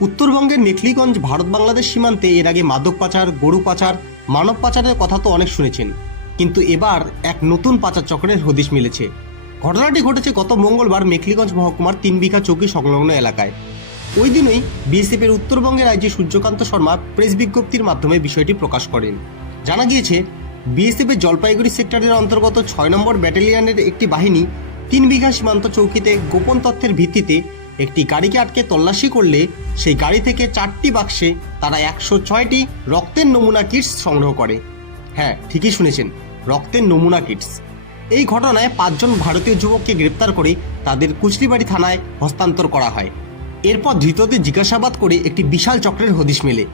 উত্তরবঙ্গের মেখলিগঞ্জ ভারত বাংলাদেশ সীমান্তে এর আগে মাদক পাচার, গরু পাচার, মানব পাচারের কথা তো অনেক শুনেছেন। কিন্তু এবার এক নতুন পাচার চক্রের হদিশ মিলেছে। ঘটনাটি ঘটেছে গত মঙ্গলবার মেখলিগঞ্জ মহকুমার তিন বিঘা চৌকি সংলগ্ন এলাকায়। ওই দিনই বিএসএফের উত্তরবঙ্গের আইজি সূর্যকান্ত শর্মা প্রেস বিজ্ঞপ্তির মাধ্যমে বিষয়টি প্রকাশ করেন। জানা গিয়েছে, বিএসএফের জলপাইগুড়ি সেক্টরের অন্তর্গত ছয় নম্বর ব্যাটালিয়নের একটি বাহিনী তিন বিঘা সীমান্ত চৌকিতে গোপন তথ্যের ভিত্তিতে একটি গাড়িকে আটকে তল্লাশি করলে সেই গাড়ি থেকে চারটি বাক্সে তারা একশো ছয়টি রক্তের নমুনা কিটস সংগ্রহ করে। হ্যাঁ ঠিকই শুনেছেন, রক্তের নমুনা কিটস। এই ঘটনায় পাঁচজন ভারতীয় যুবককে গ্রেপ্তার করে তাদের কুচলিবাড়ি থানায় হস্তান্তর করা হয়। এরপর ধৃতদের জিজ্ঞাসাবাদ করে একটি বিশাল চক্রের হদিশ মেলে।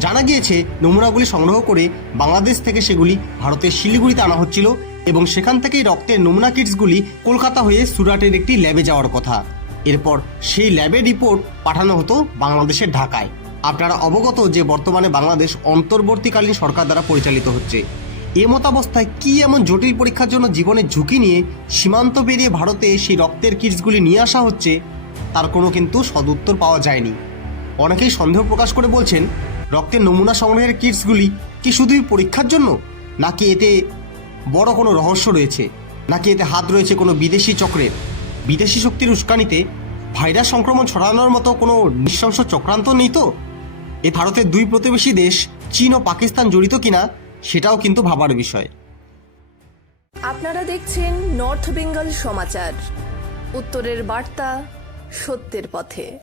জানা গিয়েছে, নমুনাগুলি সংগ্রহ করে বাংলাদেশ থেকে সেগুলি ভারতের শিলিগুড়িতে আনা হচ্ছিল এবং সেখান থেকেই রক্তের নমুনা কিটসগুলি কলকাতা হয়ে সুরাটের একটি ল্যাবে যাওয়ার কথা। এরপর সেই ল্যাবের রিপোর্ট পাঠানো হতো বাংলাদেশের ঢাকায়। আপনারা অবগত যে বর্তমানে বাংলাদেশ অন্তর্বর্তীকালীন সরকার দ্বারা পরিচালিত হচ্ছে। এ মতাবস্থায় কি এমন জটিল পরীক্ষার জন্য জীবনের ঝুঁকি নিয়ে সীমান্ত পেরিয়ে ভারতে সেই রক্তের কিটসগুলি নিয়ে আসা হচ্ছে, তার কোনো কিন্তু সদুত্তর পাওয়া যায়নি। অনেকেই সন্দেহ প্রকাশ করে বলছেন, রক্তের নমুনা সংগ্রহের কিটসগুলি কি শুধুই পরীক্ষার জন্য? নাকি এতে বড় কোনো রহস্য রয়েছে? নাকি এতে হাত রয়েছে কোনো বিদেশি চক্রের? বিদেশি শক্তির উস্কানিতে ভাইরাস সংক্রমণ ছড়ানোর মতো কোনো নৃশংস চক্রান্ত নেই তো? এ ভারতের দুই প্রতিবেশী দেশ, চীন ও পাকিস্তান জড়িত কিনা, সেটাও কিন্তু ভাবার বিষয়। আপনারা দেখছেন নর্থ বেঙ্গল সমাচার। উত্তরের বার্তা সত্যের পথে।